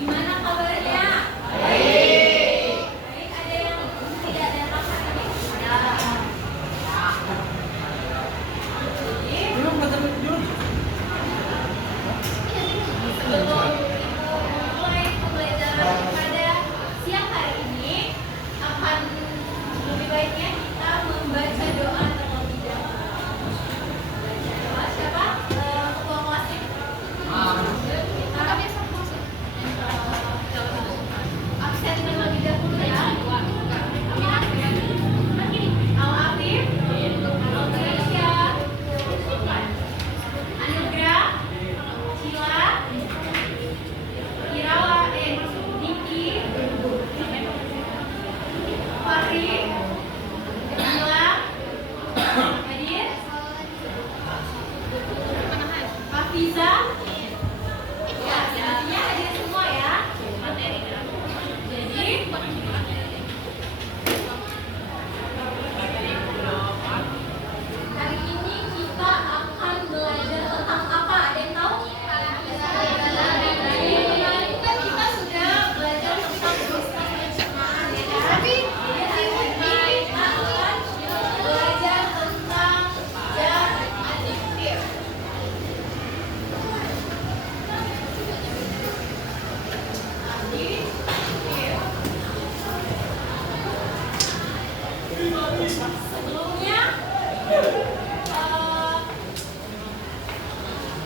Gimana kabarnya? Baik. Baik, ada yang tidak datang hari ini? Ada. Jadi, Belum belum. sebelum mulai pembelajaran pada siang hari ini, akan lebih baiknya kita membaca doa terlebih dahulu. Baca doa siapa? Ketua kelasnya? Absen terlebih dahulu ya. Al-Afif, Al-Malaysia, Anugrah, Cila, Irawa, Niki, Fahri, Nila, Hadir, Hafiza. Ya, sepertinya hadir semua ya. Jadi, hari ini kita akan belajar tentang apa? Ada yang tahu? Tadi kemarin kan kita sudah belajar tentang sistem pencernaan ya kan? Jadi hari ini kita akan belajar tentang zat adiktif. Sebelumnya,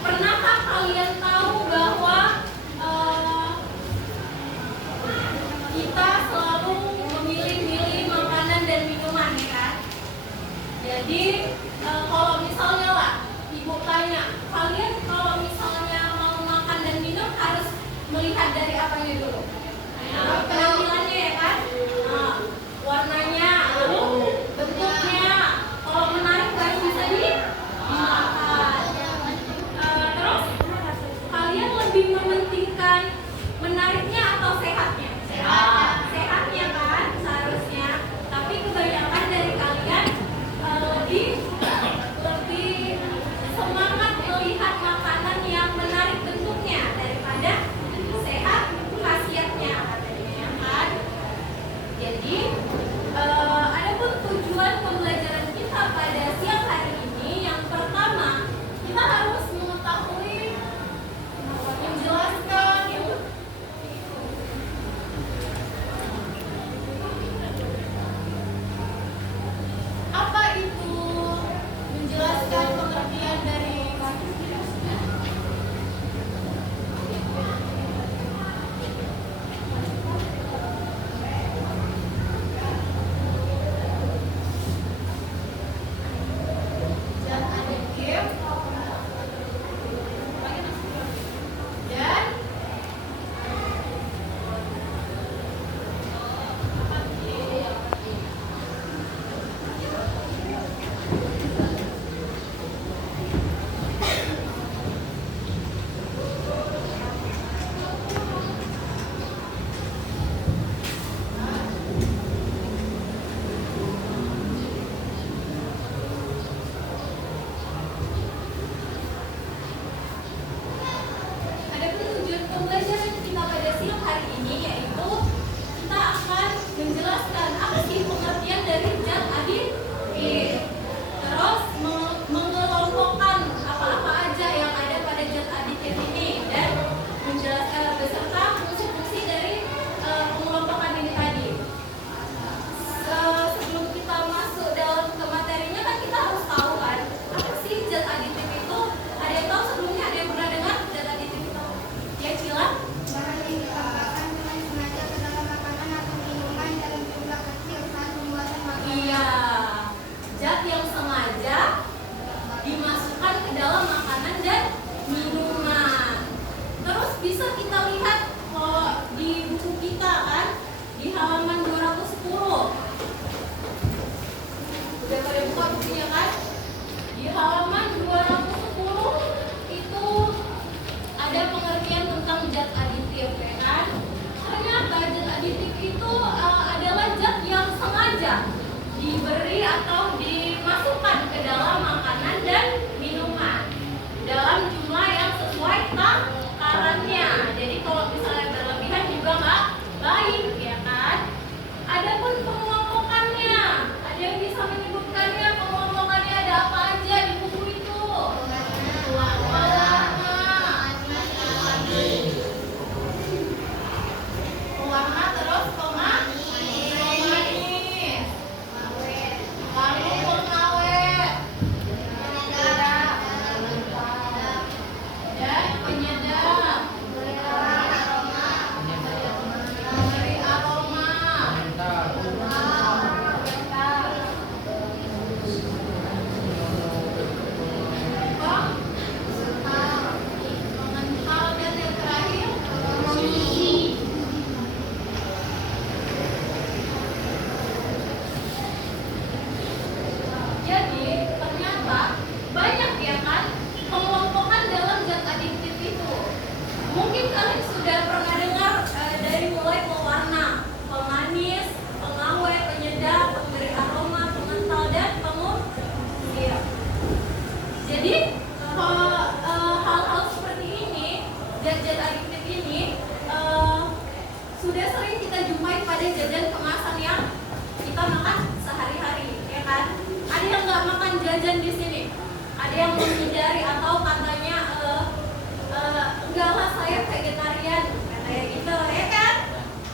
pernahkah kalian tahu bahwa kita selalu memilih-milih makanan dan minuman ya kan? Jadi kalau misalnya lah ibu tanya, kalian kalau misalnya mau makan dan minum harus melihat dari apanya dulu? Penampilannya ya kan? Warnanya, lalu bentuknya, kalau menarik baru bisa dimakan. Terus kalian lebih mementingkan menariknya atau sehatnya? Sehatnya kan seharusnya. Tapi kebanyakan dari kalian lebih semangat melihat makanan yang menarik bentuknya daripada sehat khasiatnya katanya kan. Jadi adapun tujuan pembelajaran kita pada siang hari ini, yang pertama kita harus mengetahui menjelaskan apa itu menjelaskan pengertian dari zat adiktif dan adapun tujuan pembelajaran kita pada siang hari ini yaitu kita akan menjelaskan apa sih pengertian dari zat adiktif. Terus mengelompokkan apa-apa aja yang ada pada zat adiktif ini dan menjelaskan beserta fungsi-fungsi dari pengelompokan ini tadi. Sebelum kita masuk dalam ke materinya kan kita harus tahu kan apa sih zat adiktif itu. Ada yang tahu sebelumnya? Ada yang pernah dengar zat adiktif itu? Ya, Cila? Bahan yang ditambahkan dengan sengaja ke dalam makanan atau minuman dalam jumlah kecil saat pembuatan makanan. Iya, zat yang sengaja dimasukkan ke dalam makanan dan minuman. Terus bisa kita lihat di buku kita kan, di halaman 210. Udah pada buka bukunya kan? Di halaman 210 itu ada pengertian tentang zat aditif ya kan? Ternyata zat aditif itu adalah zat yang sengaja diberi atau dimasukkan ke dalam makanan dan minuman dalam jumlah yang sesuai takarannya. Mungkin kalian sudah pernah dengar dari mulai pewarna, pemanis, pengawet, penyedap, pemberi aroma, pengental, dan pengusir. Jadi hal-hal seperti ini, zat-zat adiktif ini sudah sering kita jumpai pada jajan kemasan yang kita makan sehari-hari, ya kan? Ada yang nggak makan jajan di sini, ada yang menghindari atau katanya enggak lah saya vegetarian, kayak gitu, ya kan?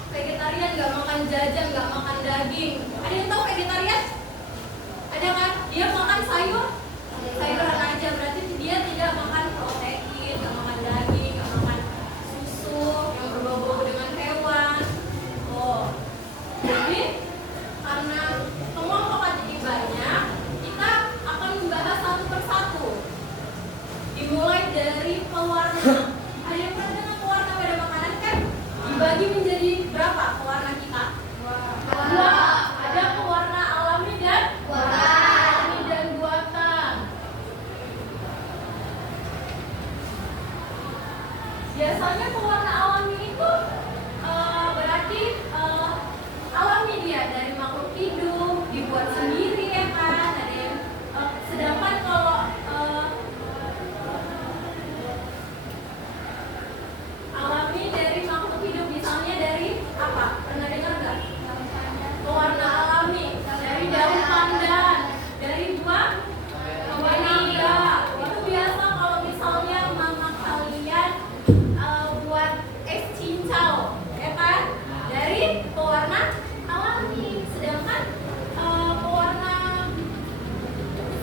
Vegetarian nggak makan jajan, nggak makan daging. Ada yang tahu vegetarian? Ada kan? Dia makan sayuran aja, berarti dia tidak makan protein, nggak makan daging, nggak makan susu yang berbau-bau dengan hewan. Oh, jadi karena pengelompokan ini banyak, kita akan membahas satu persatu. Dimulai dari pewarna. Ada yang pernah dengar pewarna pada makanan kan? Dibagi menjadi berapa pewarna kita? Dua. Ada pewarna alami dan buatan. Biasanya pewarna alami itu berarti alami dia dari makhluk hidup, dibuat sendiri, ya kan? Ada yang sedangkan kalau alami dari makhluk hidup, misalnya dari apa? Pernah dengar nggak? Pewarna alami dari daun pandan, dari buah naga. Itu biasa kalau misalnya mama kalian buat es cincau, ya kan? Dari pewarna alami. Sedangkan pewarna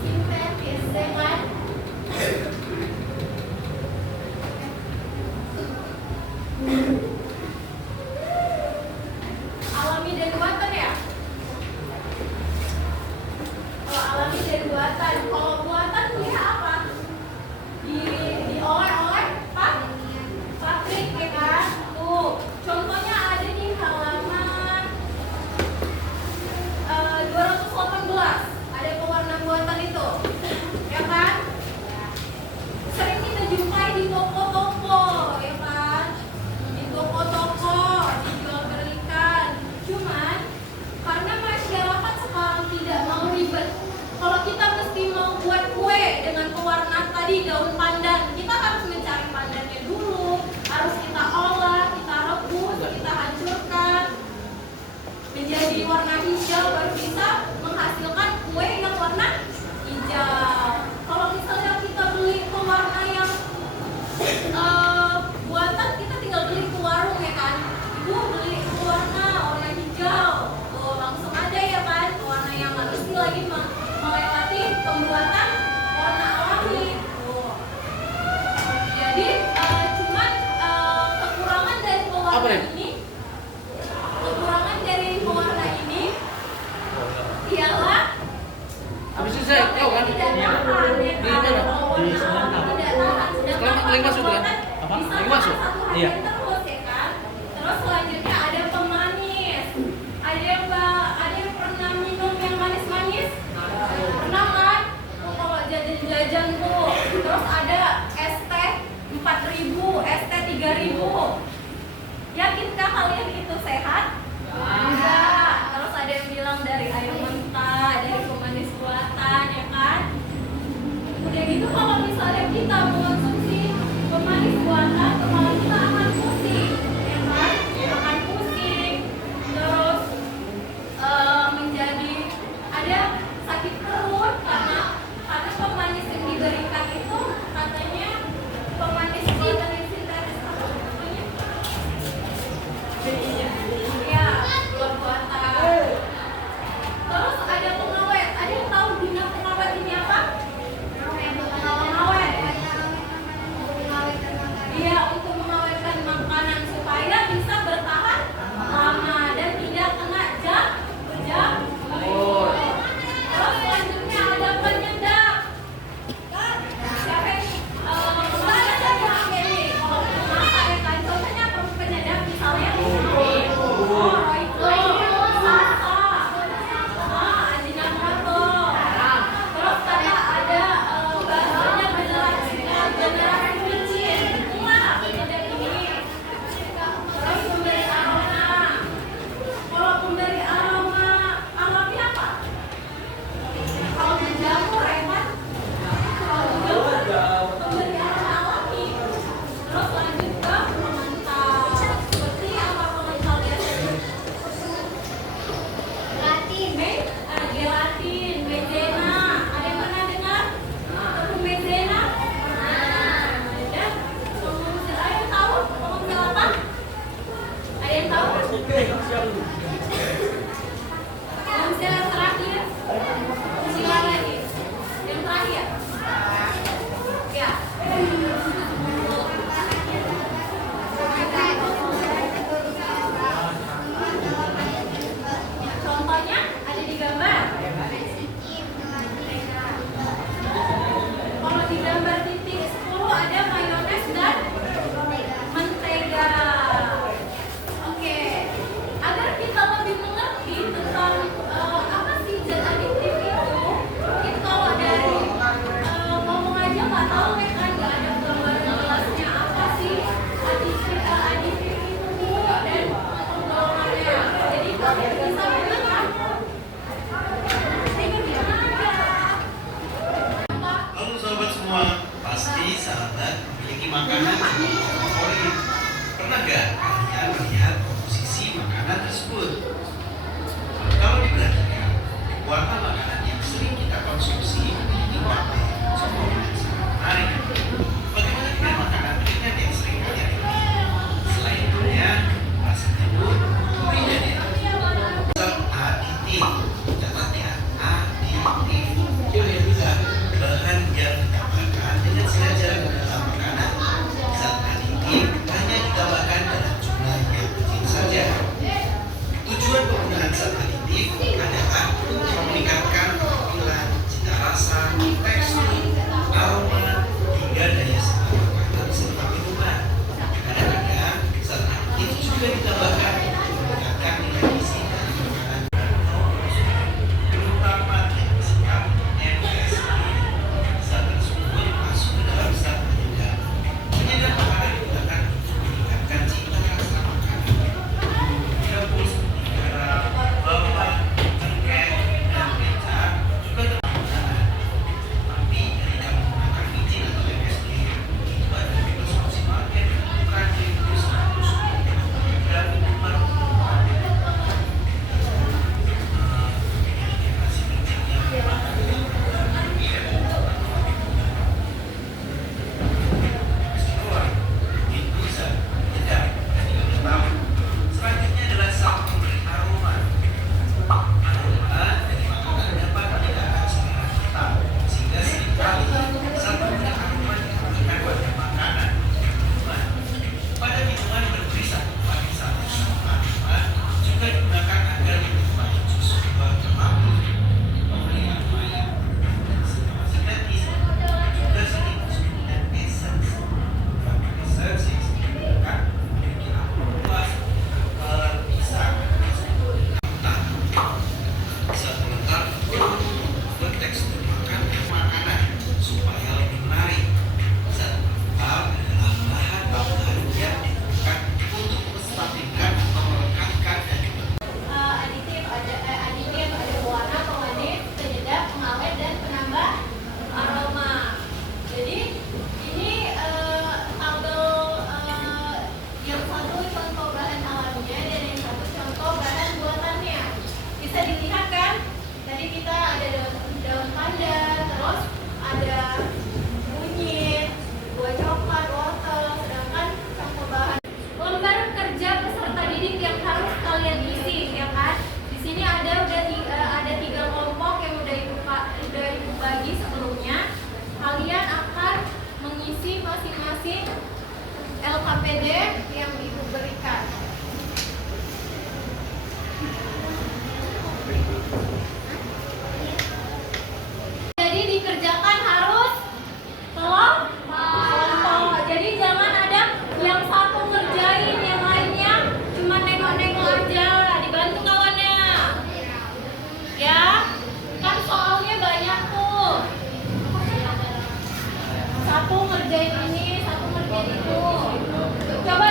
sintetis, ya kan? Alami dan buatan ya? Kalau alami dan buatan, kalau buatan dia apa? Diolah oleh pabrik, ya kan? Tuh, contohnya ada di halaman 218, ada pewarna buatan itu, ya kan? Sering kita jumpai di toko-toko, ya kan? Di toko-toko dijual belikan. Cuman karena masyarakat sekarang tidak mau ribet, kalau kita mesti mau buat kue dengan pewarna tadi daun pandan, kita harus mencari pandannya dulu, harus kita olah, kita rebus, kita hancurkan menjadi warna hijau, baru bisa menghasilkan kue yang warna hijau. Kalau misalnya kita beli pewarna yang buatan, kita tinggal beli ke warung, ya kan? Ibu beli warna hijau, tuh langsung aja, ya kan? Warna yang mesti lagi melewati pembuatan warna alami. Tuh. Jadi cuman kekurangan dari pewarna ini, ialah habis itu saya tahu kan tidak tahan, ya kan? Tidak tahan. Sedangkan lagi masuk kan? Apa? bisa Lagi masuk? tahan satu Iya. harian terus, ya kan? Terus selanjutnya ada pemanis. Ada yang pernah minum yang manis-manis? Pernah kan? Tuh, kalau jajan-jajan tuh. Terus ada es teh 4.000, es teh 3.000. Yakinkah kalian itu sehat? Enggak. Terus ada yang bilang dari air mentah, dari pemanis buatan, ya kan? Udah gitu kalau misalnya kita mengonsumsi pemanis buatan, kepala kita akan pusing, ya kan? Akan pusing. Terus menjadi ada sakit perut karena pemanis yang diberikan itu katanya pemanis sintetis, apa namanya? Ya, buatan. Terus ada pengawet. Ada yang tahu guna pengawet ini apa? Pengawet. konsumsi di partai Jokowi sangat menarik. Bagaimana dengan makanan ringan yang sering kalian nikmati? Selain durian, rasa jeruk, gurih dan enak. Zat aditif, catat ya, aditif. Bahan yang ditambahkan dengan sengaja ke dalam makanan. Zat aditif hanya ditambahkan dalam jumlah yang kecil saja. Tujuan penggunaan zat aditif adalah untuk meningkatkan tampilan, cita rasa, tekstur, aroma, hingga daya serap makanan serta minuman. Kadang-kadang zat aditif juga ditambahkan untuk meningkatkan nilai gizi dari makanan, terutama yang bersifat MSG. Zat tersebut masuk ke dalam zat penyedap. Penyedap makanan digunakan untuk meningkatkan cita rasa makanan. Rebus, garam, bawang, cengkeh, dan kecap juga terpenggunaan. Tapi ketika menggunakan micin atau MSG, itu ada bebas maksimal yang ditentukan yaitu 100 gram per kilogram. Generasi micin yang memakan itu zat penyedap dan juga utama. Selanjutnya adalah zat pemberi aroma. Aroma dari makanan dapat meningkatkan selera kita, sehingga seringkali zat pemberi aroma digunakan pada makanan dan minuman. Pada minuman berberi satu zat yang sama aroma juga digunakan agar minuman jus buah kelapa memberi aroma yang berbeda sintetis dan juga sedikit dan essence. Beberapa essence yang sering digunakan memiliki aroma luas, pisang, zat pelengkap untuk tekstur makanan supaya lebih menarik. Zat pelengkap adalah bahan tambahan yang digunakan untuk menstabilkan atau melekatkan dan Aditif ada pewarna, pemanis, penyedap, pengawet, dan penambah aroma. Jadi ini tabel yang satu contoh bahan alamnya dan yang satu contoh bahan buatannya. Bisa dilihat kan? Tadi kita ada daun pandan, terus ada kunyit, buah coklat, wortel, sedangkan contoh bahan lembar kerja peserta didik yang harus kalian isi, ya kan? Di sini ada tiga kelompok yang udah ibu bagi sebelumnya. Kalian akan mengisi masing-masing LKPD yang ibu berikan. Jadi dikerjakan harus kelompok. Jadi jangan ada yang satu ngerjain, yang lainnya cuma nengok-nengok aja. Dibantu kawannya. Ya, kan soalnya banyak tuh. Satu ngerjain ini, satu ngerjain itu. Coba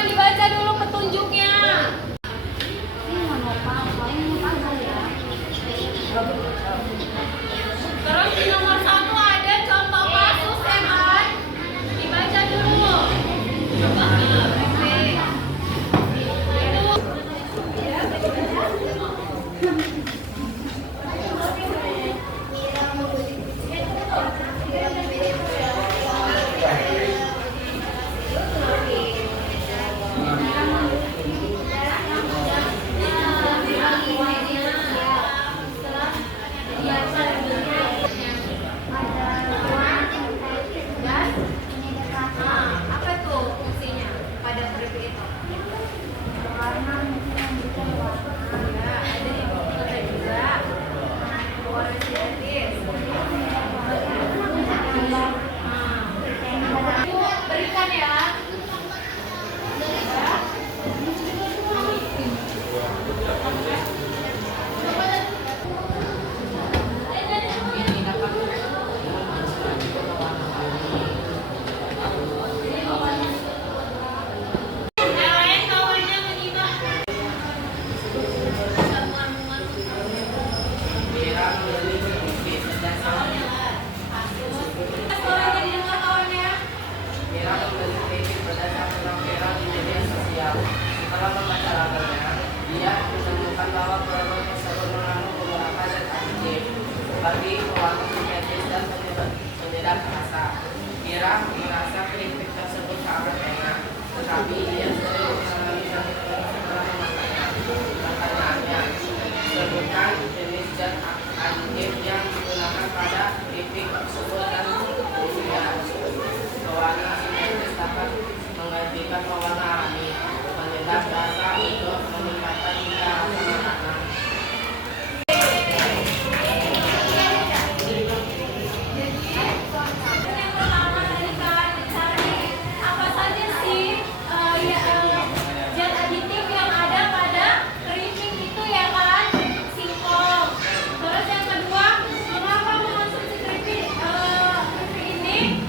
bukan bahasa untuk meningkatkan tingkah anak-anak. Yang pertama tadi kan cari apa saja sih zat aditif yang ada pada keripik itu ya kan, singkong. Terus yang kedua, mengapa mengonsumsi keripik ini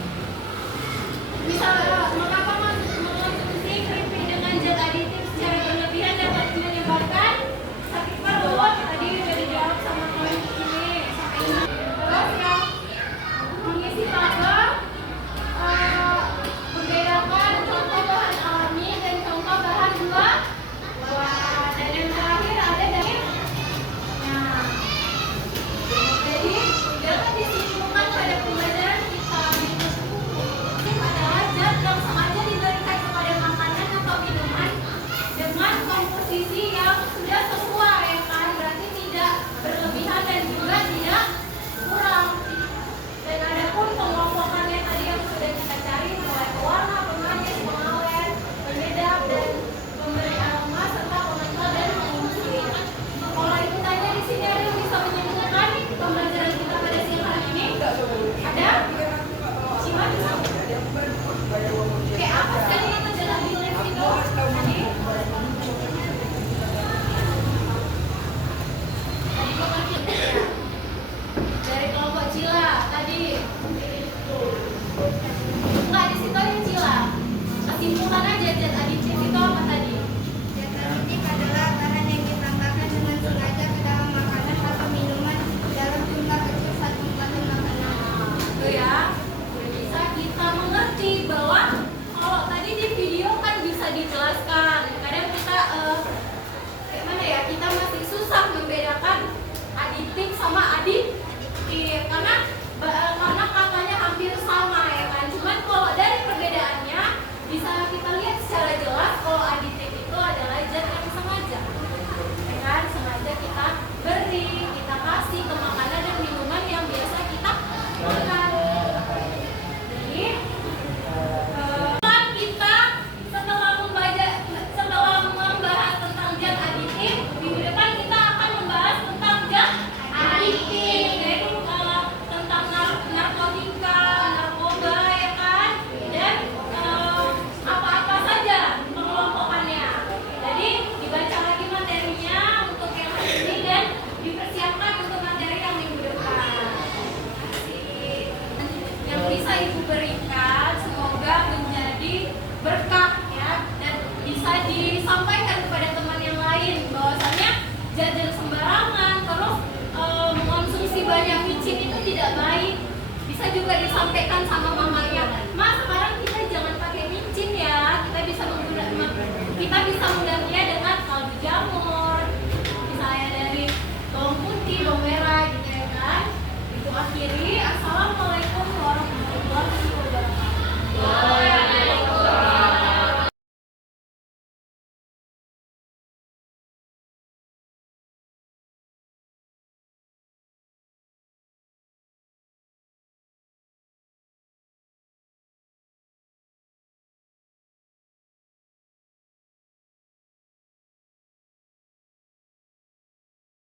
bisa mengapa mengonsumsi keripik dengan zat aditif secara berlebihan dapat menyebabkan sakit perut. Tadi udah dijawab sama kawan ini. Terus yang mengisi tabel, membedakan contoh bahan alami dan contoh bahan buah. Dan yang terakhir ada dari jadi jangan disimpulkan pada pembelajaran kita. Ini adalah zat yang sengaja diberikan kepada makanan atau minuman dengan komposisi yang sudah sesuai, ya kan? Berarti tidak berlebihan dan juga tidak kurang. Dan ada pun pengelompokannya tadi yang sudah kita cari, mulai pewarna, pemanis, pengawet, penyedap, dan pemberi aroma serta pengental dan pengusir. Kalau ikutannya di sini ada yang bisa menyimpulkan pembelajaran kita pada siang hari ini? Ada? Cima bisa? Oke, apa sekali itu jalan di lift itu? Tadi? Tadi pengertian ya? Dari kelompok Cila tadi. Enggak, di situ ada Cila. Kesimpulan aja zat aditif itu apa tadi? Zat aditif adalah bahan yang ditambahkan dengan sengaja ke dalam makanan atau minuman dalam jumlah kecil saat mengkonsumsi makanan. Itu ya. Bisa kita mengerti bahwa kalau tadi di video kan bisa dijelaskan. Kadang kita kayak mana ya? Kita masih susah membedakan aditif sama aditif karena katanya hampir sama ya kan. Cuman kalau dari perbedaannya bisa kita lihat secara jelas kalau aditif itu adalah zat yang sengaja, ya kan? Sengaja kita beri, kita kasih ke makanan dan minuman yang biasa kita makan. Jadi kita setelah membahas tentang zat aditif, minggu depan kita akan membahas tentang zat aditif, yaitu tentang narkotika, narkoba, ya kan, dan apa-apa saja pengelompokannya. Jadi dibaca lagi materinya untuk yang hari ini dan dipersiapkan untuk materi yang minggu depan. Yang bisa ibu berikan semoga menjadi berkah ya, dan bisa disampaikan kepada teman yang lain bahwasanya jajan sembarangan terus mengonsumsi banyak micin itu tidak baik. Bisa juga disampaikan sama mamanya.